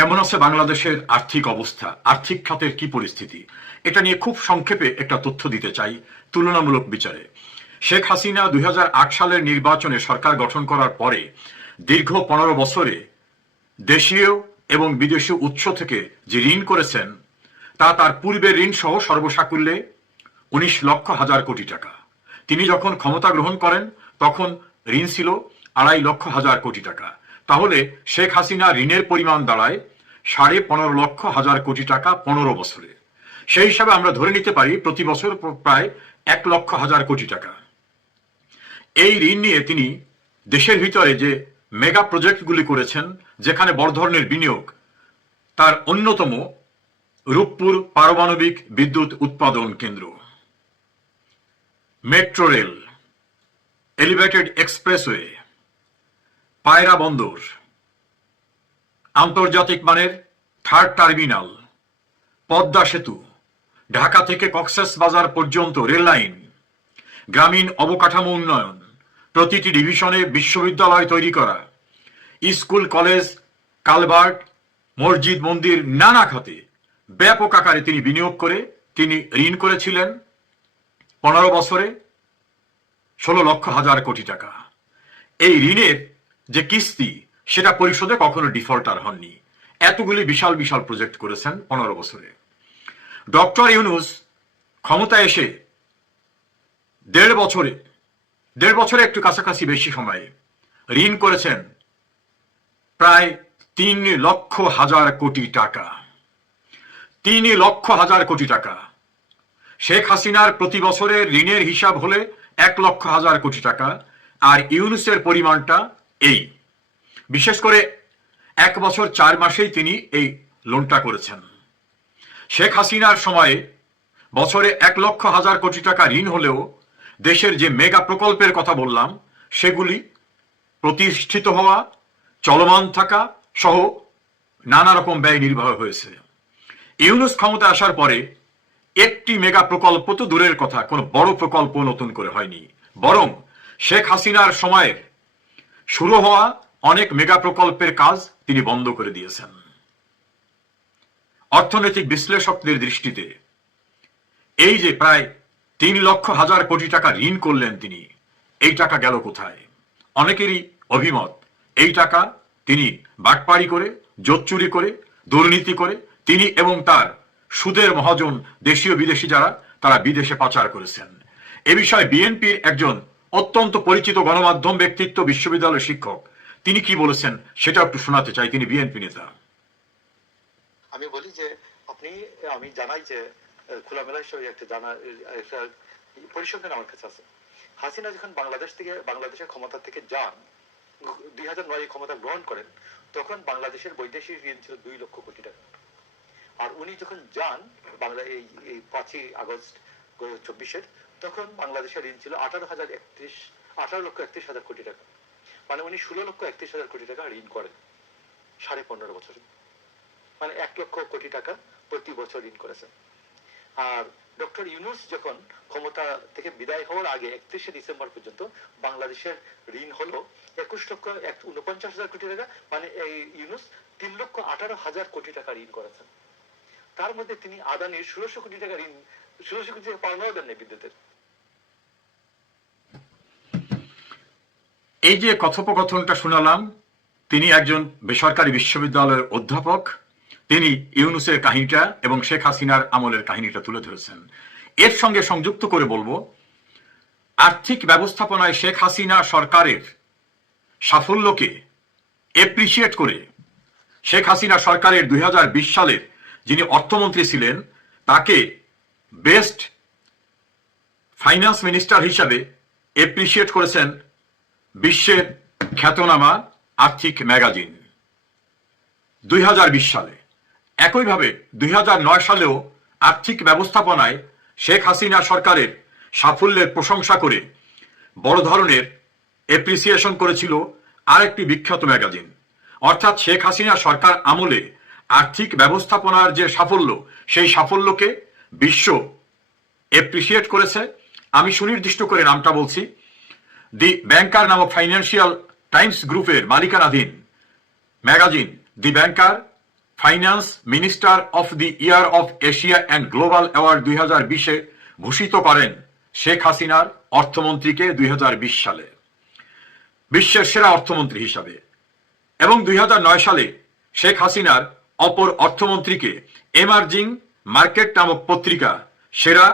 কেমন আছে বাংলাদেশের আর্থিক অবস্থা, আর্থিক খাতের কি পরিস্থিতি, এটা নিয়ে খুব সংক্ষেপে একটা তথ্য দিতে চাই তুলনামূলক বিচারে। শেখ হাসিনা 2008 সালের নির্বাচনে সরকার গঠন করার পরে দীর্ঘ 15 বছরে দেশীয় এবং বিদেশি উৎস থেকে যে ঋণ করেছেন তা তার পূর্বের ঋণ সহ সর্বসাকুল্যে 19,00,000 কোটি টাকা। তিনি যখন ক্ষমতা গ্রহণ করেন তখন ঋণ ছিল 2,50,000 কোটি টাকা। তাহলে শেখ হাসিনা ঋণের পরিমাণ দাঁড়ায় 15,50,000 কোটি টাকা 15 বছরে। সেই হিসাবে আমরা ধরে নিতে পারি প্রতি বছর প্রায় 1,00,000 কোটি টাকা। এই ঋণ নিয়ে তিনি দেশের ভিতরে যে মেগা প্রজেক্টগুলি করেছেন, যেখানে বড় ধরনের বিনিয়োগ, তার অন্যতম রূপপুর পারমাণবিক বিদ্যুৎ উৎপাদন কেন্দ্র, মেট্রো রেল, এলিভেটেড এক্সপ্রেসওয়ে, পায়রা বন্দর, আন্তর্জাতিক মানের থার্ড টার্মিনাল, পদ্মা সেতু, ঢাকা থেকে কক্সবাজার পর্যন্ত রেল লাইন, গ্রামীণ অবকাঠামো উন্নয়ন, প্রতিটি ডিভিশনে বিশ্ববিদ্যালয় তৈরি করা, স্কুল কলেজ, কালভার্ট, মসজিদ মন্দির, নানা খাতে ব্যাপক আকারে তিনি বিনিয়োগ করে তিনি ঋণ করেছিলেন 15 বছরে 16,00,000 কোটি টাকা। এই ঋণের যে কিস্তি সেটা পরিশোধে কখনো ডিফল্টার হননি। এতগুলি বিশাল বিশাল প্রজেক্ট করেছেন 15 বছরে। ডক্টর ইউনূস ক্ষমতায় এসে দেড় বছরে একটু কাছাকাছি বেশি সময়ে ঋণ করেছেন প্রায় 3,00,000 কোটি টাকা। 3,00,000 কোটি টাকা। শেখ হাসিনার প্রতি বছরের ঋণের হিসাব হলে 1,00,000 কোটি টাকা, আর ইউনূসের পরিমাণটা এই। বিশেষ করে 1 বছর 4 মাসেই তিনি এই লোনটা করেছেন। শেখ হাসিনার সময়ে বছরে 1,00,000 কোটি টাকা ঋণ হলেও দেশের যে মেগা প্রকল্পের কথা বললাম সেগুলি প্রতিষ্ঠিত হওয়া, চলমান থাকা সহ নানা রকম ব্যয় নির্বাহ হয়েছে। ইউনূস ক্ষমতা আসার পরে একটি মেগা প্রকল্প তো দূরের কথা, কোনো বড় প্রকল্প নতুন করে হয়নি, বরং শেখ হাসিনার সময়ে শুরু হওয়া অনেক মেগা প্রকল্পের কাজ তিনি বন্ধ করে দিয়েছেন। অর্থনৈতিক বিশ্লেষকদের দৃষ্টিতে এই যে প্রায় 3,00,000 কোটি টাকা ঋণ করলেন তিনি, এই টাকা গেল কোথায়? অনেকেরই অভিমত এই টাকা তিনি বাটপাড়ি করে, জোট চুরি করে, দুর্নীতি করে তিনি এবং তার সুদের মহাজন দেশীয় বিদেশি যারা তারা বিদেশে পাচার করেছেন। এ বিষয়ে বিএনপির একজন অত্যন্ত পরিচিত গণমাধ্যম ব্যক্তিত্ব, বিশ্ববিদ্যালয়ের শিক্ষক, তিনি কি বলেছেন সেটা একটু শোনাতে চাই। তিনি বিএনপি নেতা। আমি বলি যে আমি জানাই যে খোলামেলা একটা পরিসংখ্যান আমার কাছে আছে। হাসিনা যখন বাংলাদেশের ক্ষমতা থেকে যান, 2009 ক্ষমতা গ্রহণ করেন, তখন বাংলাদেশের বৈদেশিক ঋণ ছিল 2,00,000 কোটি টাকা। আর উনি যখন যান এই 5ই আগস্ট 2024 তখন বাংলাদেশের ঋণ ছিল 18,31,000 কোটি টাকা। মানে উনি 16,31,000 কোটি টাকা ঋণ করেন 15.5 বছরে। মানে 1,00,000 কোটি টাকা প্রতি বছর ঋণ করেছেন। আর ডক্টর ইউনূস যখন ক্ষমতা থেকে বিদায় হওয়ার আগে 31শে ডিসেম্বর পর্যন্ত বাংলাদেশের ঋণ হলো 21,49,000 কোটি টাকা। মানে এই ইউনূস 3,18,000 কোটি টাকা ঋণ করেছেন। তার মধ্যে তিনি আদানির 1600 কোটি টাকা ঋণ, 1600 কোটি টাকা পাওনাও দেন বিদ্যুতের। এই যে কথোপকথনটা শোনালাম, তিনি একজন বেসরকারি বিশ্ববিদ্যালয়ের অধ্যাপক। তিনি ইউনূসের কাহিনীটা এবং শেখ হাসিনার আমলের কাহিনীটা তুলে ধরেছেন। এর সঙ্গে সংযুক্ত করে বলবো, আর্থিক ব্যবস্থাপনায় শেখ হাসিনা সরকারের সাফল্যকে এপ্রিসিয়েট করে শেখ হাসিনা সরকারের 2020 সালের যিনি অর্থমন্ত্রী ছিলেন তাকে বেস্ট ফাইন্যান্স মিনিস্টার হিসাবে এপ্রিসিয়েট করেছেন বিশ্বের খ্যাতনামা আর্থিক ম্যাগাজিন 2020 সালে। একইভাবে 2009 সালেও আর্থিক ব্যবস্থাপনায় শেখ হাসিনা সরকারের সাফল্যের প্রশংসা করে বড় ধরনের এপ্রিসিয়েশন করেছিল আরেকটি বিখ্যাত ম্যাগাজিন। অর্থাৎ শেখ হাসিনা সরকার আমলে আর্থিক ব্যবস্থাপনার যে সাফল্য, সেই সাফল্যকে বিশ্ব এপ্রিসিয়েট করেছে। আমি সুনির্দিষ্ট করে নামটা বলছি। দি ব্যাংকার নামক ফাইন্যান্সিয়াল টাইমস গ্রুপের মালিকানাধীন magazine the banker finance minister of the year of Asia and global award 2020-এ ভূষিত করেন শেখ হাসিনার অর্থমন্ত্রীকে 2020 সালে বিশ্বের সেরা অর্থমন্ত্রী হিসাবে, এবং 2009 সালে শেখ হাসিনার অপর অর্থমন্ত্রীকে এমার্জিং মার্কেট নামক পত্রিকা সেরা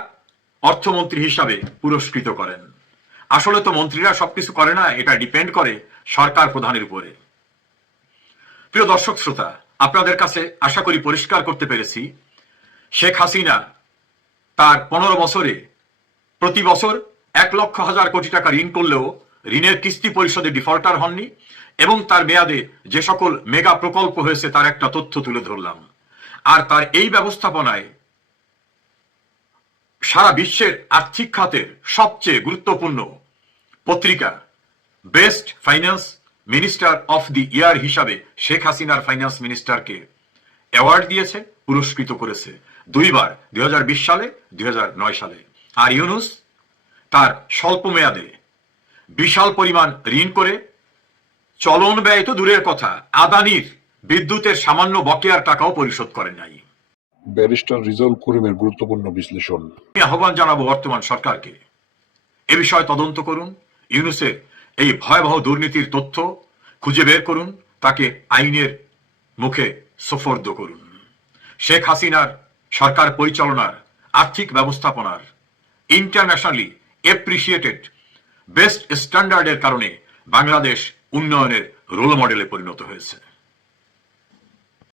অর্থমন্ত্রী হিসাবে পুরস্কৃত করেন। আসলে তো মন্ত্রীরা সবকিছু করে না, এটা ডিপেন্ড করে সরকার প্রধানের উপরে। প্রিয় দর্শক শ্রোতা, আপনাদের কাছে আশা করি পরিষ্কার করতে পেরেছি শেখ হাসিনা তার 15 বছরে প্রতি বছর 1,00,000 কোটি টাকা ঋণ করলেও ঋণের কিস্তি পরিশোধে ডিফল্টার হননি, এবং তার মেয়াদে যে সকল মেগা প্রকল্প হয়েছে তার একটা তথ্য তুলে ধরলাম। আর তার এই ব্যবস্থাপনায় সারা বিশ্বের আর্থিক খাতের সবচেয়ে গুরুত্বপূর্ণ পত্রিকা best finance minister of the year হিসাবে শেখ হাসিনার ফাইন্যান্স মিনিস্টারকে অ্যাওয়ার্ড দিয়েছে, পুরস্কৃত করেছে দুইবার, 2020 সালে, 2009 সালে। আর ইউনূস তার স্বল্প মেয়াদে বিশাল পরিমাণ ঋণ করে চলন ব্যয় তো দূরের কথা, আদানির বিদ্যুতের সামান্য বকেয়ার টাকাও পরিশোধ করেন নাই। ব্যারিস্টার রিজাউল করিমের গুরুত্বপূর্ণ বিশ্লেষণ। আমি আহ্বান জানাবো বর্তমান সরকারকে, এ বিষয়ে তদন্ত করুন, ইউনূসের এই ভয়াবহ দুর্নীতির তথ্য খুঁজে বের করুন, তাকে আইনের মুখে সোপর্দ করুন। শেখ হাসিনার সরকার পরিচালনার আর্থিক ব্যবস্থাপনার ইন্টারন্যাশনালি এপ্রিসিয়েটেড বেস্ট স্ট্যান্ডার্ডের কারণে বাংলাদেশ উন্নয়নের রোল মডেলে পরিণত হয়েছে।